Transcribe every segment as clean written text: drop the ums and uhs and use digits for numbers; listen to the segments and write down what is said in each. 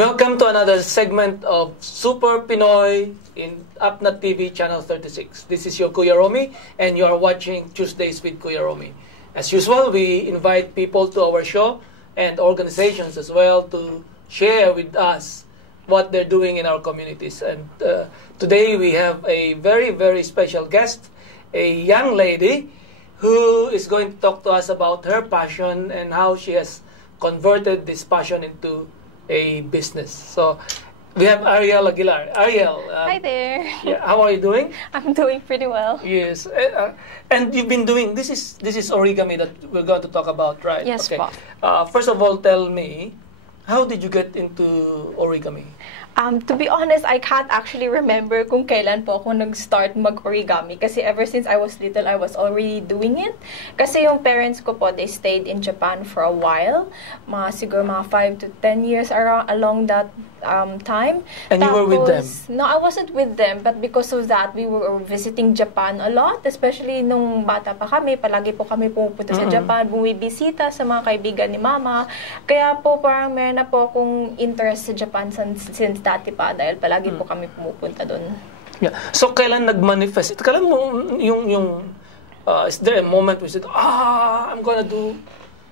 welcome to another segment of Super Pinoy in Upnat TV Channel 36. This is your Kuya Romy, and you are watching Tuesdays with Kuya Romy. As usual, we invite people to our show and organizations as well to share with us what they're doing in our communities. And today we have a very, very special guest, a young lady who is going to talk to us about her passion and how she has converted this passion into a business. So we have Arielle Aguilar. Arielle. Hi there. Yeah, how are you doing? I'm doing pretty well. Yes. And you've been doing, this is origami that we're going to talk about, right? Yes, okay. po. First of all, tell me, how did you get into origami? To be honest, I can't actually remember kung kailan po ako nag-start mag-origami. Kasi ever since I was little, I was already doing it. Kasi yung parents ko po, they stayed in Japan for a while. Siguro mga 5 to 10 years along that time. And you were with them? No, I wasn't with them. But because of that, we were visiting Japan a lot. Especially nung bata pa kami, palagi po kami pupunta sa Japan, bumibisita sa mga kaibigan ni Mama. Kaya po parang meron na po akong interest sa Japan since dati pa dahil palagi po kami pumupunta doon. Yeah. So kailan nag-manifest? Kailan mo is there a moment where you said, I'm gonna do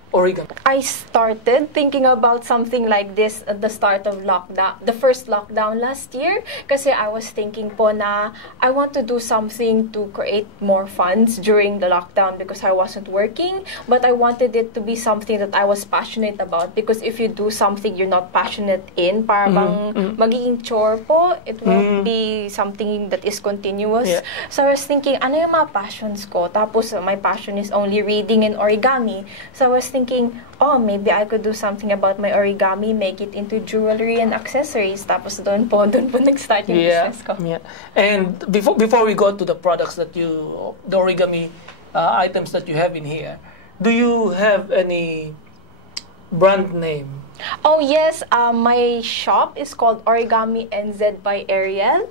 origami? I started thinking about something like this at the start of lockdown, the first lockdown last year. Kasi I was thinking po na I want to do something to create more funds during the lockdown because I wasn't working. But I wanted it to be something that I was passionate about. Because if you do something you're not passionate in, parang magiging chore po, it won't be something that is continuous. Yeah. So I was thinking, ano yung mga passions ko? Tapos my passion is only reading and origami. So I was thinking, maybe I could do something about my origami, make it into jewelry and accessories. Tapos doon po nag-start yung business ko. Yeah. And before we go to the products that the origami items that you have in here, do you have any brand name? Oh yes, my shop is called Origami NZ by Arielle.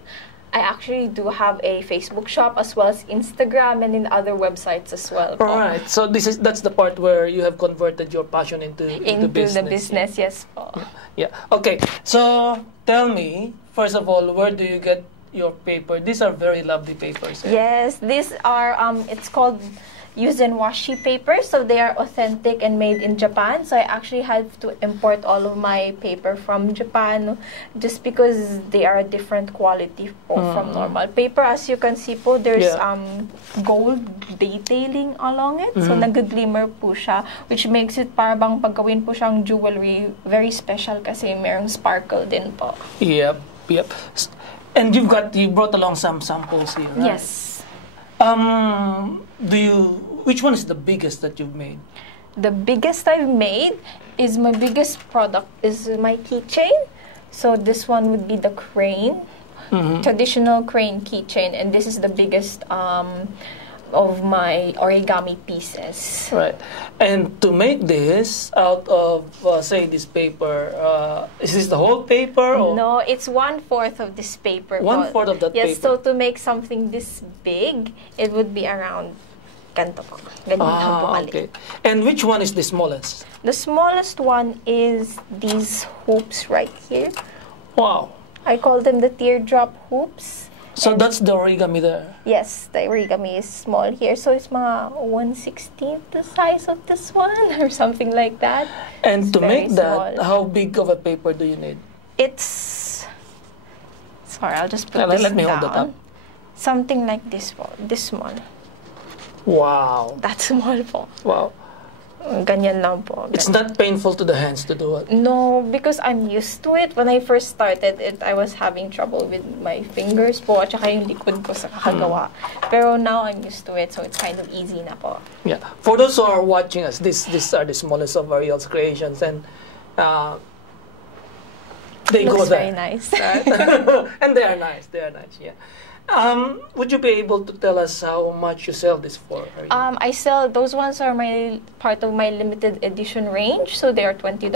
I actually do have a Facebook shop as well as Instagram and in other websites as well. Alright, so that's the part where you have converted your passion into business. The business, yes. Po. Yeah. Okay. So tell me, first of all, where do you get your paper? These are very lovely papers. Eh? Yes, these are it's called use and washi paper, so they are authentic and made in Japan. So I actually had to import all of my paper from Japan just because they are a different quality from normal paper. As you can see po, there's gold detailing along it. So nag-glimmer po siya, which makes it parang paggawin po siyang jewelry very special kasi merong sparkle din po. Yep. And you brought along some samples here, right? Yes. Which one is the biggest that you've made? The biggest I've made is my biggest product is my keychain. So this one would be the crane, traditional crane keychain, and this is the biggest of my origami pieces. Right. And to make this out of, say, this paper, is this the whole paper? Or? No, it's 1/4 of this paper. 1/4 of that paper? Yes, so to make something this big, it would be around ganito po. Okay. And which one is the smallest? The smallest one is these hoops right here. Wow. I call them the teardrop hoops. So that's the origami there? Yes, the origami is small here. So it's mga 1/16 the size of this one or something like that. And it's to make that, small. how big of a paper do you need? Sorry, I'll just put this let me down. hold it up. Something like this small. Wow. That's small po. Wow. Ganyan lang po. It's not painful to the hands to do it? No, because I'm used to it. When I first started it, I was having trouble with my fingers po at saka yung likod ko sa kakagawa. Pero now I'm used to it, so it's kind of easy na po. Yeah. For those who are watching us, these are the smallest of Arielle's creations, and they go there. Very nice. Right? And they are nice. Yeah. Would you be able to tell us how much you sell this for? I sell, those ones are part of my limited edition range, so they are $20.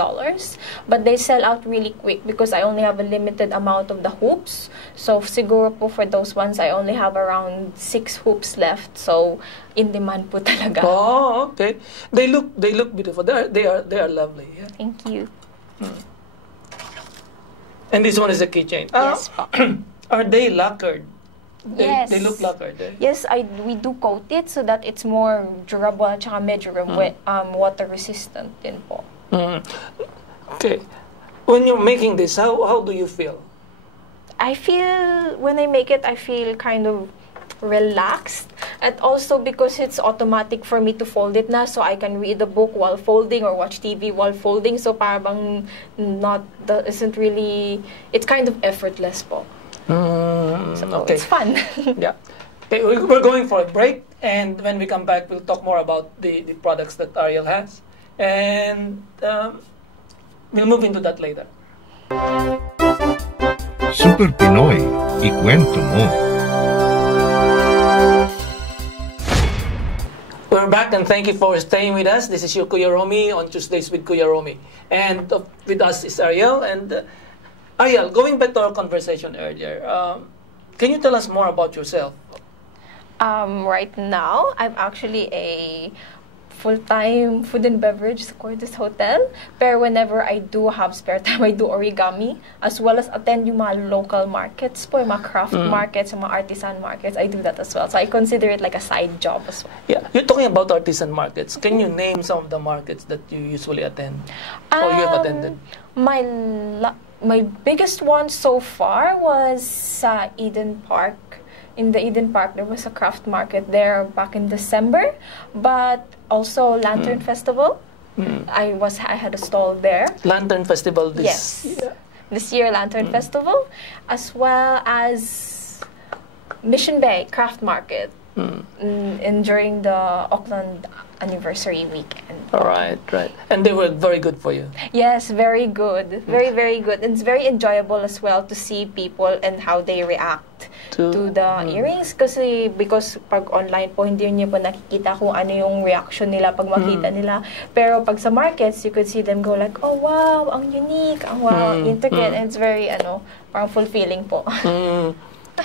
But they sell out really quick because I only have a limited amount of the hoops. So siguro po for those ones, I only have around 6 hoops left. So in demand po talaga. Oh, okay. They look beautiful. They are lovely. Yeah. Thank you. And this one is a keychain. Yes po. Are they lacquered? Yes. They look lacquered. Eh? Yes, we do coat it so that it's more durable at saka medyo water resistant din po. Okay. When you're making this, how do you feel? I feel, when I make it, I feel kind of relaxed. And also because it's automatic for me to fold it na, so I can read a book while folding or watch TV while folding. So parang isn't really, it's kind of effortless po. So okay. It's fun. Yeah. Okay, we're going for a break, and when we come back, we'll talk more about the products that Arielle has, and we'll move into that later. Super Pinoy, ikwento mo. We're back, and thank you for staying with us. This is your Kuya Romy on Tuesdays with Kuya Romy, and with us is Arielle. And Arielle, going back to our conversation earlier, can you tell us more about yourself? Right now, I'm actually a full-time food and beverage stewardess hotel. Pero whenever I do have spare time, I do origami, as well as attend yung mga local markets po, yung mga craft markets, yung mga artisan markets. I do that as well. So I consider it like a side job as well. Yeah, you're talking about artisan markets. Can you name some of the markets that you usually attend, or you have attended? My biggest one so far was Eden Park. In the Eden Park, there was a craft market there back in December, but also Lantern Festival. I had a stall there. Lantern Festival this year Lantern Festival, as well as Mission Bay Craft Market, and during the Auckland anniversary weekend. All right. And they were very good for you. Yes, very good. Very, very good. And it's very enjoyable as well to see people and how they react to the earrings. Because pag online po, hindi niyo po nakikita kung ano yung reaction nila pag makita nila. Pero pag sa markets, you could see them go like, oh wow, ang unique, ang wow, intricate. And it's very, parang fulfilling po.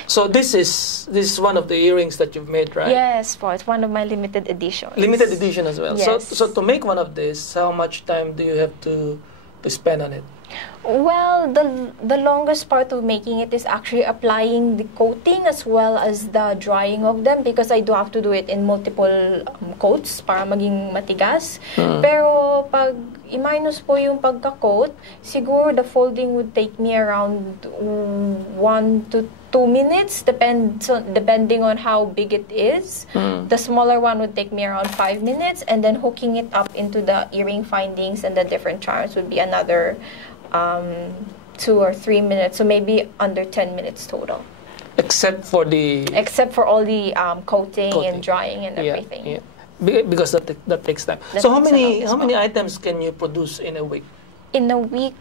So this is one of the earrings that you've made, right? Yes, po. It's one of my limited editions. Limited edition as well. Yes. So to make one of this, how much time do you have to spend on it? Well, the longest part of making it is actually applying the coating as well as the drying of them, because I do have to do it in multiple coats para maging matigas. Pero pag i-minus po yung pagka-coat, siguro the folding would take me around 1 to 2 minutes, depending on how big it is. The smaller one would take me around 5 minutes, and then hooking it up into the earring findings and the different charms would be another 2 or 3 minutes, so maybe under 10 minutes total. Except for all the coating and drying and everything. Yeah. Because that takes time. So how many items can you produce in a week? In a week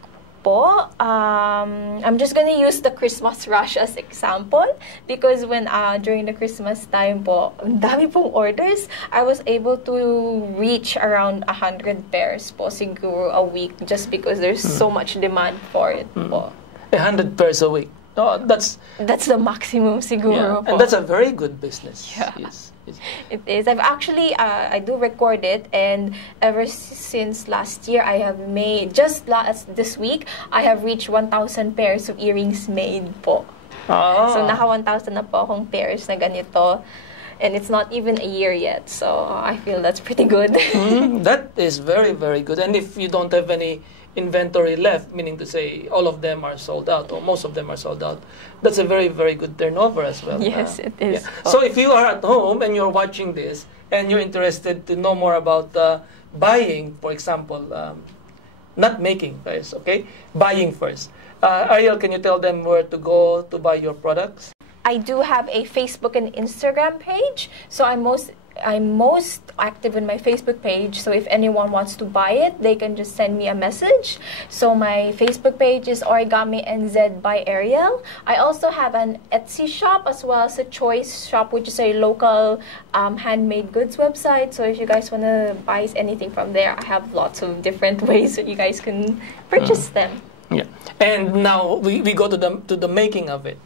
po, I'm just gonna use the Christmas rush as example, because when during the Christmas time po, ang dami pong orders, I was able to reach around 100 pairs po siguro a week, just because there's so much demand for it po. 100 pairs a week. No, that's the maximum siguro po. And that's a very good business. Yeah. Yes. It is. I've actually, I do record it, and ever since last year, I have made, just this week, I have reached 1,000 pairs of earrings made po. So, naka 1,000 na po akong pairs na ganito, and it's not even a year yet, so I feel that's pretty good. That is very, very good. And if you don't have any inventory left, meaning to say all of them are sold out, or most of them are sold out, that's a very, very good turnover as well. Yes, it is. Yeah. So if you are at home and you're watching this and you're interested to know more about buying, for example, not making first, okay? Buying first. Arielle, can you tell them where to go to buy your products? I do have a Facebook and Instagram page, so I'm most active in my Facebook page, so if anyone wants to buy it, they can just send me a message. So my Facebook page is Origami NZ by Arielle. I also have an Etsy shop as well as a Choice shop, which is a local handmade goods website. So if you guys want to buy anything from there, I have lots of different ways that you guys can purchase them. Yeah. And now we go to the making of it.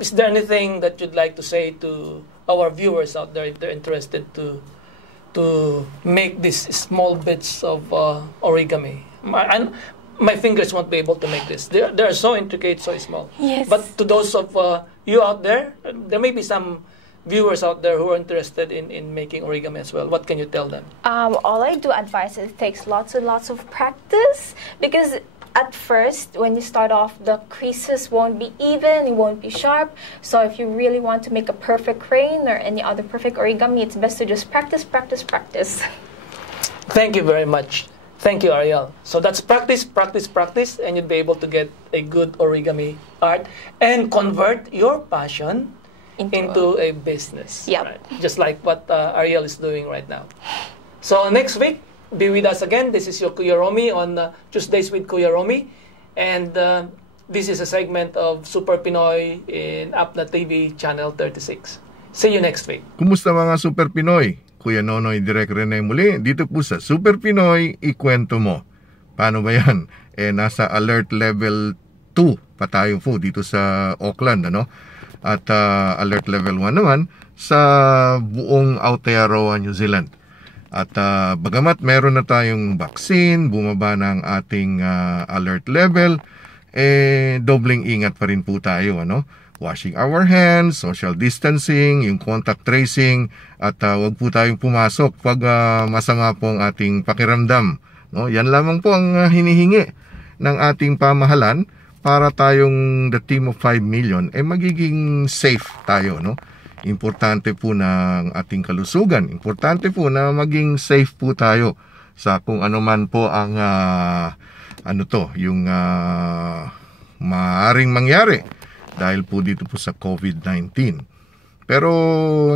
Is there anything that you'd like to say to our viewers out there if they're interested to make these small bits of origami? And my fingers won't be able to make this. They're so intricate, so small. Yes. But to those of you out there, there may be some viewers out there who are interested in making origami as well. What can you tell them? All I do advise is it takes lots and lots of practice, because at first, when you start off, the creases won't be even, it won't be sharp. So if you really want to make a perfect crane or any other perfect origami, it's best to just practice, practice, practice. Thank you very much. Thank you, Arielle. So that's practice, practice, practice, and you'll be able to get a good origami art and convert your passion into a business. Yep. Right? Just like what Arielle is doing right now. So next week, be with us again. This is your Kuya Romy on Tuesdays with Kuya Romy. And this is a segment of Super Pinoy in Up na TV Channel 36. See you next week. Kumusta mga Super Pinoy? Kuya Nonoy Direk Rene muli dito po sa Super Pinoy, ikwento mo. Paano ba yan? Nasa alert level 2 pa tayo po dito sa Auckland, ano? At alert level 1 naman sa buong Aotearoa, New Zealand. At bagamat meron na tayong vaccine, bumaba na ang ating alert level, dobling ingat pa rin po tayo, ano? Washing our hands, social distancing, yung contact tracing, at wag po tayong pumasok pag masama po ang ating pakiramdam. No? Yan lamang po ang hinihingi ng ating pamahalan para tayong the team of 5 million magiging safe tayo, no? Importante po ng ating kalusugan. Importante po na maging safe po tayo sa kung ano man po ang yung maaaring mangyari dahil po dito po sa COVID-19. Pero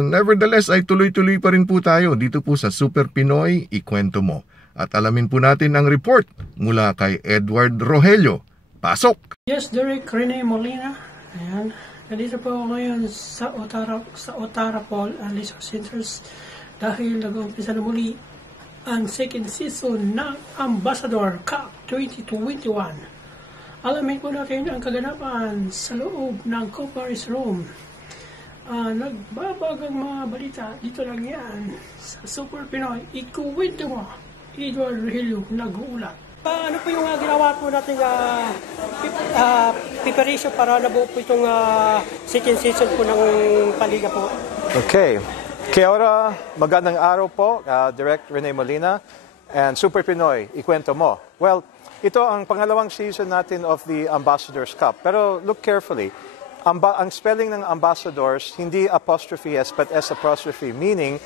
nevertheless ay tuloy-tuloy pa rin po tayo dito po sa Super Pinoy, ikwento mo. At alamin po natin ang report mula kay Edward Rogelio. Pasok! Yes, Derek Rene Molina. Ayan. Nandito po ako ngayon sa Otara Paul Leisure Centers dahil nag-umpisa na muli ang second season ng Ambassador Cup 2021. Alamin po natin ang kaganapan sa loob ng conference room. Nagbabagang mga balita, dito lang yan sa Super Pinoy. Ikuwento mo, Edward Rogelio nag-uulat. Ano po yung ginawa po natin preparation para nabuo po itong second season po ng Paliga po? Okay. Kia ora, magandang araw po, Direct Rene Molina and Super Pinoy, ikwento mo. Well, ito ang pangalawang season natin of the Ambassadors Cup. Pero look carefully, ang spelling ng ambassadors, hindi apostrophe S but S apostrophe, meaning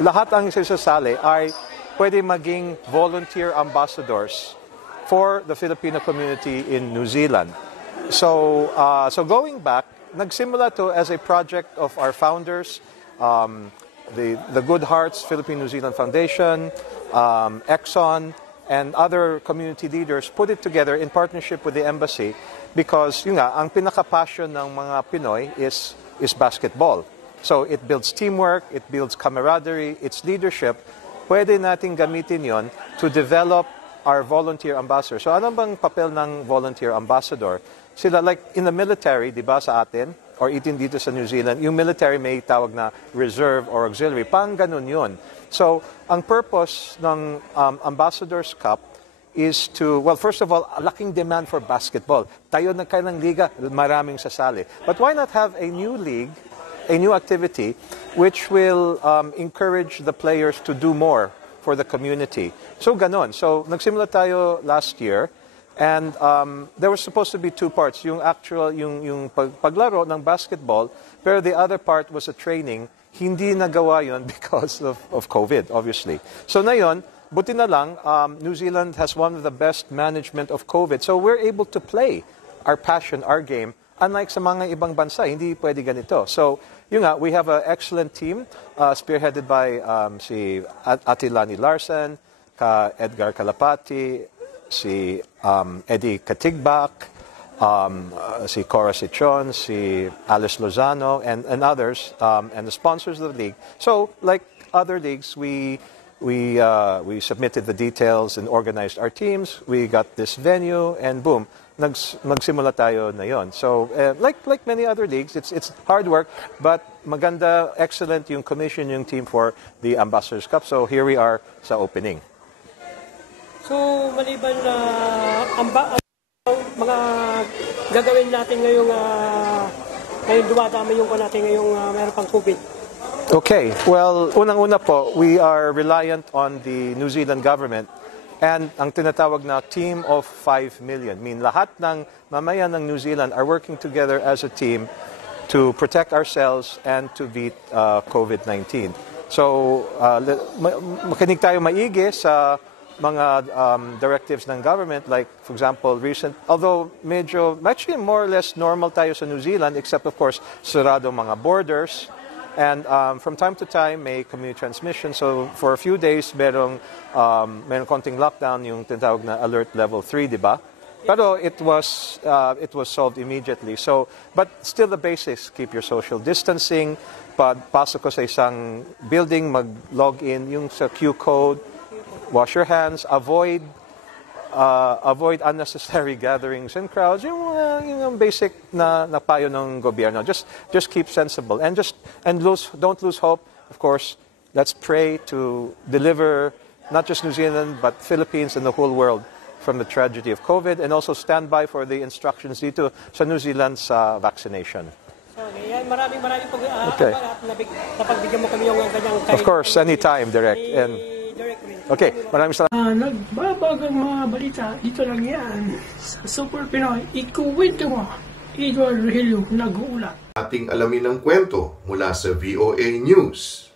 lahat ang isasali ay pwede maging volunteer ambassadors for the Filipino community in New Zealand. So going back, nagsimula to as a project of our founders, the Good Hearts Filipino-New Zealand Foundation, Exxon, and other community leaders put it together in partnership with the embassy because ang pinaka-passion ng mga Pinoy is basketball. So it builds teamwork, it builds camaraderie, it's leadership. Pwede natin gamitin yon to develop our volunteer ambassador. So ano bang papel ng volunteer ambassador? Sila like in the military, di ba sa atin, or itin dito sa New Zealand, yung military may tawag na reserve or auxiliary. Pang ganun yun. So ang purpose ng Ambassadors Cup is to, well, first of all, laking demand for basketball. Tayo nagkailang liga, maraming sasali. But why not have a new league, a new activity which will encourage the players to do more for the community. So ganon. So nagsimula tayo last year and there was supposed to be two parts. Yung paglaro ng basketball, pero the other part was a training. Hindi nagawa yon because of COVID, obviously. So na yon, buti na lang, New Zealand has one of the best management of COVID. So we're able to play our passion, our game, unlike sa mga ibang bansa, hindi pwede ganito. So, we have an excellent team spearheaded by si Ate Lani Larsen, ka Edgar Kalapati, si Eddie Katigbak, si Cora Sichon, si Alice Lozano, and others, and the sponsors of the league. So, like other leagues, we submitted the details and organized our teams. We got this venue, and boom, magsimula tayo na yon. So, like many other leagues, it's hard work, but maganda, excellent yung commission, yung team for the Ambassadors Cup. So here we are sa opening. So, maliban na ang mga gagawin natin ngayong dumadami yung natin ngayong meron pang COVID. Okay, well, unang-una po, we are reliant on the New Zealand government and ang tinatawag na Team of 5 Million. I mean, lahat ng mamayan ng New Zealand are working together as a team to protect ourselves and to beat COVID-19. So, makinig tayo maigi sa mga directives ng government, like, for example, although actually more or less normal tayo sa New Zealand, except of course, sarado mga borders, and from time to time, may community transmission. So, for a few days, merong konting lockdown, yung tinatawag na alert level 3, di ba? Pero it was solved immediately. So, but still the basics, keep your social distancing. Pasok ko sa isang building, mag-log in yung sa Q code, wash your hands, avoid unnecessary gatherings and crowds. Yung basic na payo ng gobyerno. Just keep sensible and don't lose hope. Of course, let's pray to deliver not just New Zealand but Philippines and the whole world from the tragedy of COVID, and also stand by for the instructions dito sa New Zealand sa vaccination. Okay, maraming po napagbigyan mo kami yung ganyang Of course, anytime, Direct. And okay, maraming salamat. Nagbabagang mga balita, dito lang yan sa Super Pinoy. Ikuwento mo, Edward Rogelio, nag-uulat. Ating alamin ang kwento mula sa VOA News.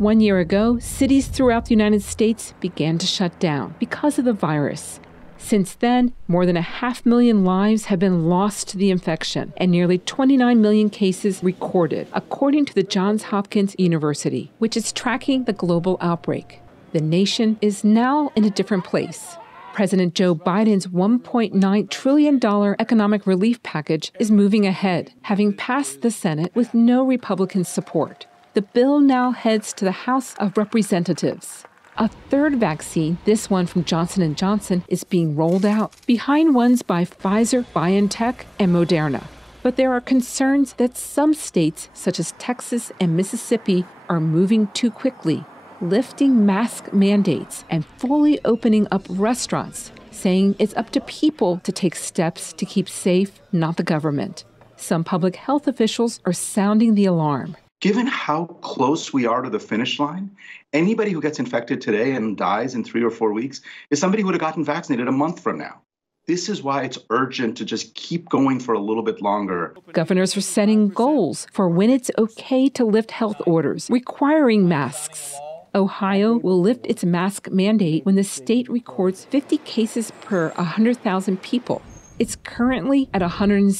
1 year ago, cities throughout the United States began to shut down because of the virus. Since then, more than 500,000 lives have been lost to the infection and nearly 29 million cases recorded, according to the Johns Hopkins University, which is tracking the global outbreak. The nation is now in a different place. President Joe Biden's $1.9 trillion economic relief package is moving ahead, having passed the Senate with no Republican support. The bill now heads to the House of Representatives. A third vaccine, this one from Johnson & Johnson, is being rolled out, behind ones by Pfizer, BioNTech, and Moderna. But there are concerns that some states, such as Texas and Mississippi, are moving too quickly, lifting mask mandates and fully opening up restaurants, saying it's up to people to take steps to keep safe, not the government. Some public health officials are sounding the alarm. Given how close we are to the finish line, anybody who gets infected today and dies in 3 or 4 weeks is somebody who would have gotten vaccinated a month from now. This is why it's urgent to just keep going for a little bit longer. Governors are setting goals for when it's okay to lift health orders, requiring masks. Ohio will lift its mask mandate when the state records 50 cases per 100,000 people. It's currently at 179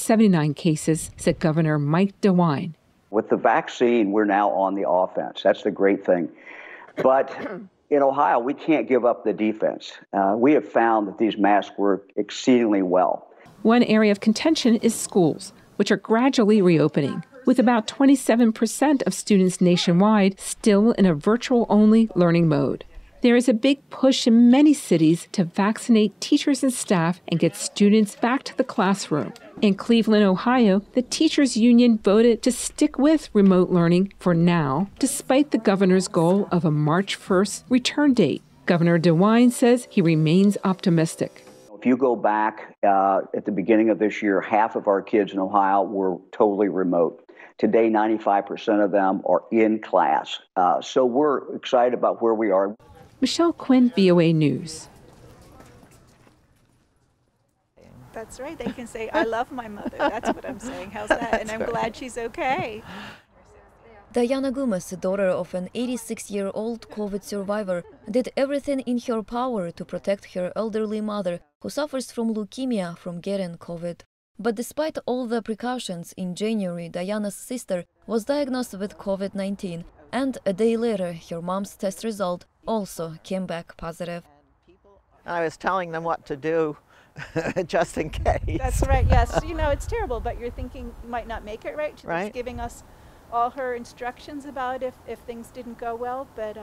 cases, said Governor Mike DeWine. With the vaccine, we're now on the offense. That's the great thing. But in Ohio, we can't give up the defense. We have found that these masks work exceedingly well. One area of contention is schools, which are gradually reopening, with about 27% of students nationwide still in a virtual-only learning mode. There is a big push in many cities to vaccinate teachers and staff and get students back to the classroom. In Cleveland, Ohio, the teachers' union voted to stick with remote learning for now, despite the governor's goal of a March 1st return date. Governor DeWine says he remains optimistic. If you go back at the beginning of this year, half of our kids in Ohio were totally remote. Today, 95% of them are in class. So we're excited about where we are. Michelle Quinn, VOA News. That's right. They can say, I love my mother. That's what I'm saying. How's that? And I'm glad she's okay. Diana Gomez, daughter of an 86-year-old COVID survivor, did everything in her power to protect her elderly mother, who suffers from leukemia, from getting COVID. But despite all the precautions, in January, Diana's sister was diagnosed with COVID-19, and a day later, her mom's test result also came back positive. I was telling them what to do, just in case. That's right, yes. You know, it's terrible, but you're thinking you might not make it, right? She right. was giving us all her instructions about if things didn't go well, but...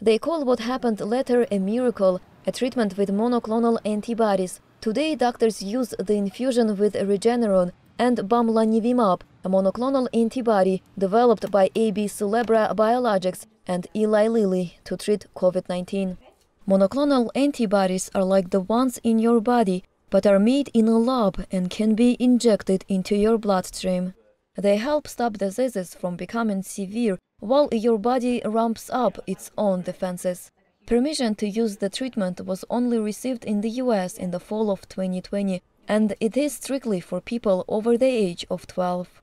They call what happened later a miracle, a treatment with monoclonal antibodies. Today, doctors use the infusion with Regeneron and bamlanivimab, a monoclonal antibody developed by AB Celebra Biologics and Eli Lilly to treat COVID-19. Monoclonal antibodies are like the ones in your body, but are made in a lab and can be injected into your bloodstream. They help stop diseases from becoming severe while your body ramps up its own defenses. Permission to use the treatment was only received in the US in the fall of 2020, and it is strictly for people over the age of 12.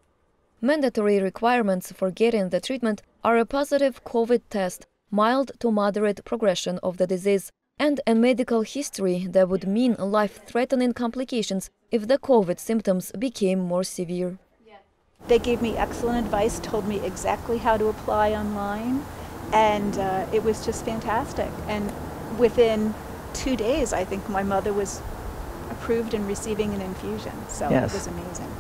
Mandatory requirements for getting the treatment are a positive COVID test, mild to moderate progression of the disease, and a medical history that would mean life-threatening complications if the COVID symptoms became more severe. They gave me excellent advice, told me exactly how to apply online, and it was just fantastic. And within 2 days, I think my mother was approved and receiving an infusion, so Yes. It was amazing.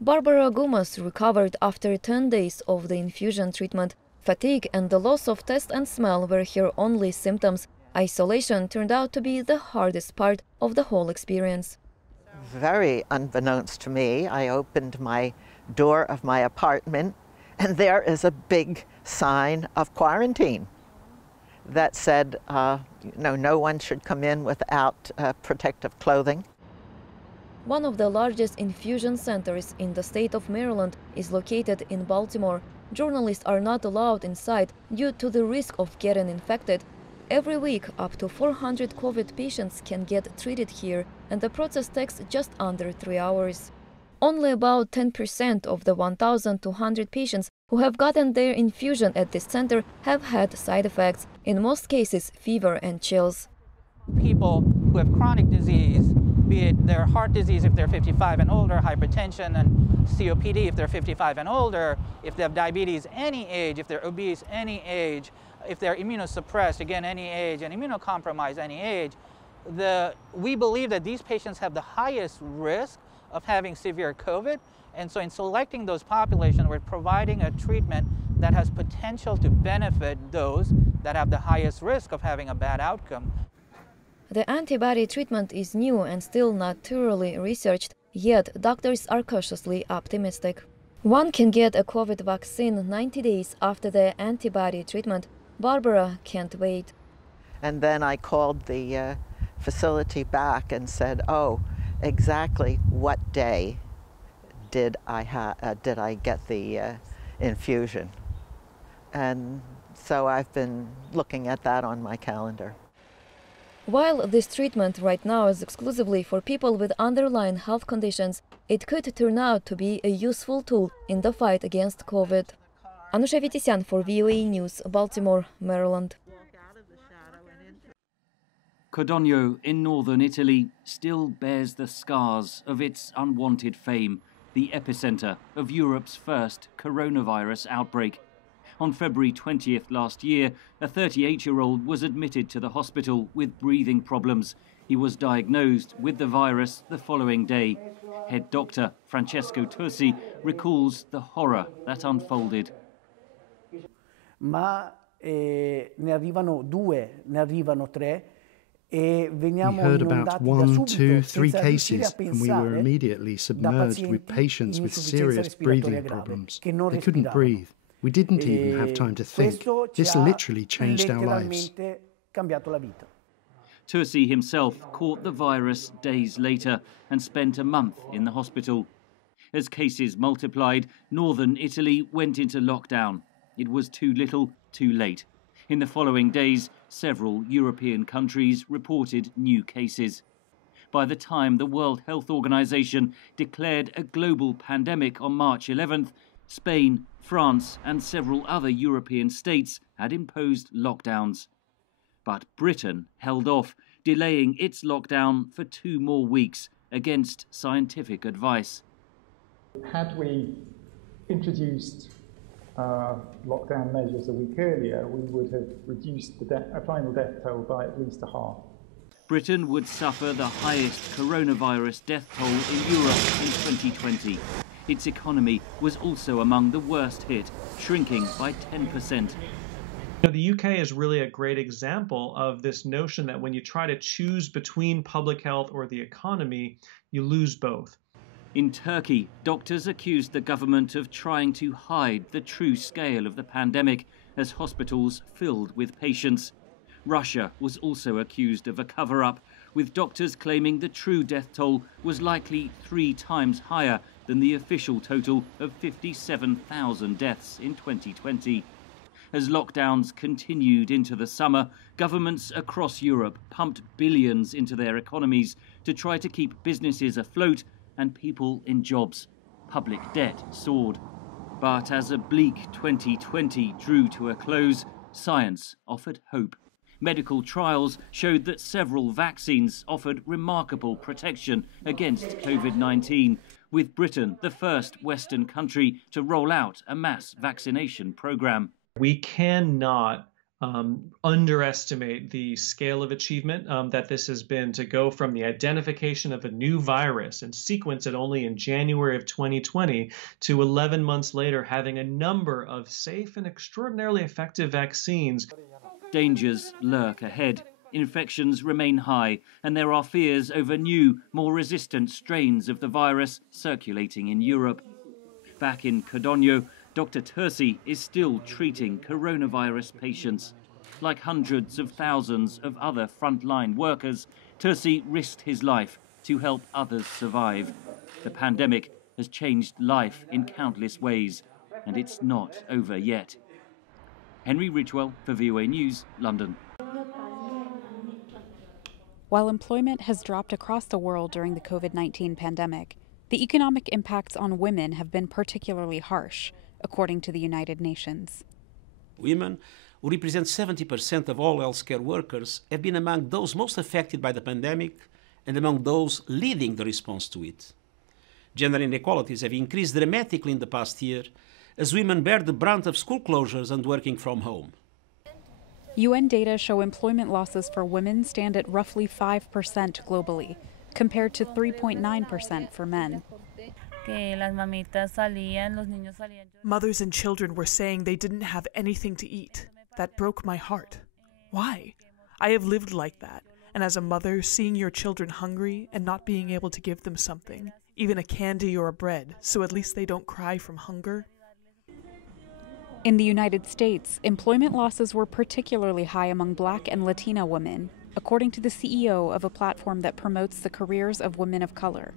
Barbara Gumas recovered after 10 days of the infusion treatment. Fatigue and the loss of taste and smell were her only symptoms. Isolation turned out to be the hardest part of the whole experience. Very unbeknownst to me, I opened my door of my apartment, and there is a big sign of quarantine that said, no one should come in without protective clothing. One of the largest infusion centers in the state of Maryland is located in Baltimore. Journalists are not allowed inside due to the risk of getting infected. Every week, up to 400 COVID patients can get treated here, and the process takes just under 3 hours. Only about 10% of the 1,200 patients who have gotten their infusion at this center have had side effects, in most cases fever and chills. People who have chronic disease, be it their heart disease if they're 55 and older, hypertension and COPD if they're 55 and older, if they have diabetes any age, if they're obese any age, if they're immunosuppressed, again, any age, and immunocompromised any age, we believe that these patients have the highest risk of having severe COVID. And so in selecting those populations, we're providing a treatment that has potential to benefit those that have the highest risk of having a bad outcome. The antibody treatment is new and still not thoroughly researched, yet doctors are cautiously optimistic. One can get a COVID vaccine 90 days after the antibody treatment. Barbara can't wait. And then I called the facility back and said, oh, exactly what day did I get the infusion? And so I've been looking at that on my calendar. While this treatment right now is exclusively for people with underlying health conditions, it could turn out to be a useful tool in the fight against COVID. Anusha Vitisyan for VOA News, Baltimore, Maryland. Codogno in northern Italy still bears the scars of its unwanted fame, the epicenter of Europe's first coronavirus outbreak. On February 20th last year, a 38-year-old was admitted to the hospital with breathing problems. He was diagnosed with the virus the following day. Head doctor Francesco Tursi recalls the horror that unfolded. Ma ne arrivano 2, ne arrivano 3. We heard about 1, 2, 3 cases, and we were immediately submerged with patients with serious breathing problems. They couldn't breathe. We didn't even have time to think. This literally changed our lives. Tursi himself caught the virus days later and spent a month in the hospital. As cases multiplied, northern Italy went into lockdown. It was too little, too late. In the following days, several European countries reported new cases. By the time the World Health Organization declared a global pandemic on March 11th, Spain, France and several other European states had imposed lockdowns. But Britain held off, delaying its lockdown for 2 more weeks against scientific advice. Had we introduced lockdown measures a week earlier, we would have reduced the final death toll by at least a half. Britain would suffer the highest coronavirus death toll in Europe in 2020. Its economy was also among the worst hit, shrinking by 10%. The UK is really a great example of this notion that when you try to choose between public health or the economy, you lose both. In Turkey, doctors accused the government of trying to hide the true scale of the pandemic as hospitals filled with patients. Russia was also accused of a cover-up, with doctors claiming the true death toll was likely 3 times higher than the official total of 57,000 deaths in 2020. As lockdowns continued into the summer, governments across Europe pumped billions into their economies to try to keep businesses afloat and people in jobs. Public debt soared. But as a bleak 2020 drew to a close, science offered hope. Medical trials showed that several vaccines offered remarkable protection against COVID-19, with Britain the first Western country to roll out a mass vaccination program. We cannot underestimate the scale of achievement that this has been, to go from the identification of a new virus and sequence it only in January of 2020 to 11 months later having a number of safe and extraordinarily effective vaccines. Dangers lurk ahead. Infections remain high, and there are fears over new, more resistant strains of the virus circulating in Europe. Back in Codogno, Dr. Terzi is still treating coronavirus patients. Like hundreds of thousands of other frontline workers, Terzi risked his life to help others survive. The pandemic has changed life in countless ways, and it's not over yet. Henry Ridgewell for VOA News, London. While employment has dropped across the world during the COVID-19 pandemic, the economic impacts on women have been particularly harsh, according to the United Nations. Women, who represent 70% of all healthcare workers, have been among those most affected by the pandemic and among those leading the response to it. Gender inequalities have increased dramatically in the past year as women bear the brunt of school closures and working from home. UN data show employment losses for women stand at roughly 5% globally, compared to 3.9% for men. Mothers and children were saying they didn't have anything to eat. That broke my heart. Why? I have lived like that, and as a mother, seeing your children hungry and not being able to give them something, even a candy or a bread, so at least they don't cry from hunger. In the United States, employment losses were particularly high among Black and Latina women, according to the CEO of a platform that promotes the careers of women of color.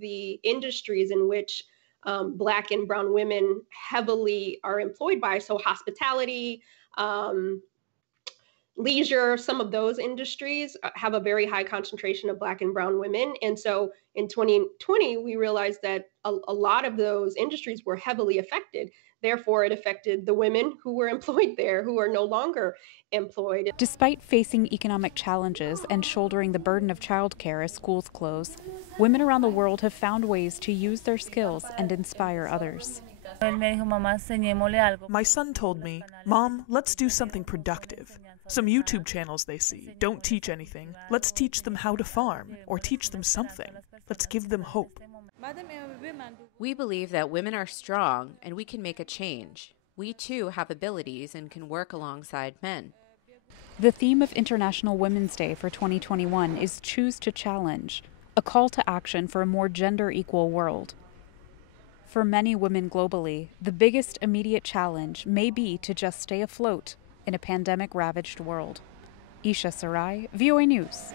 The industries in which Black and brown women heavily are employed by, so hospitality, leisure, some of those industries have a very high concentration of Black and brown women. And so in 2020, we realized that a lot of those industries were heavily affected. Therefore, it affected the women who were employed there, who are no longer employed. Despite facing economic challenges and shouldering the burden of childcare as schools close, women around the world have found ways to use their skills and inspire others. My son told me, "Mom, let's do something productive. Some YouTube channels they see don't teach anything. Let's teach them how to farm, or teach them something. Let's give them hope." We believe that women are strong and we can make a change. We too have abilities and can work alongside men. The theme of International Women's Day for 2021 is Choose to Challenge, a call to action for a more gender-equal world. For many women globally, the biggest immediate challenge may be to just stay afloat in a pandemic-ravaged world. Isha Sarai, VOA News.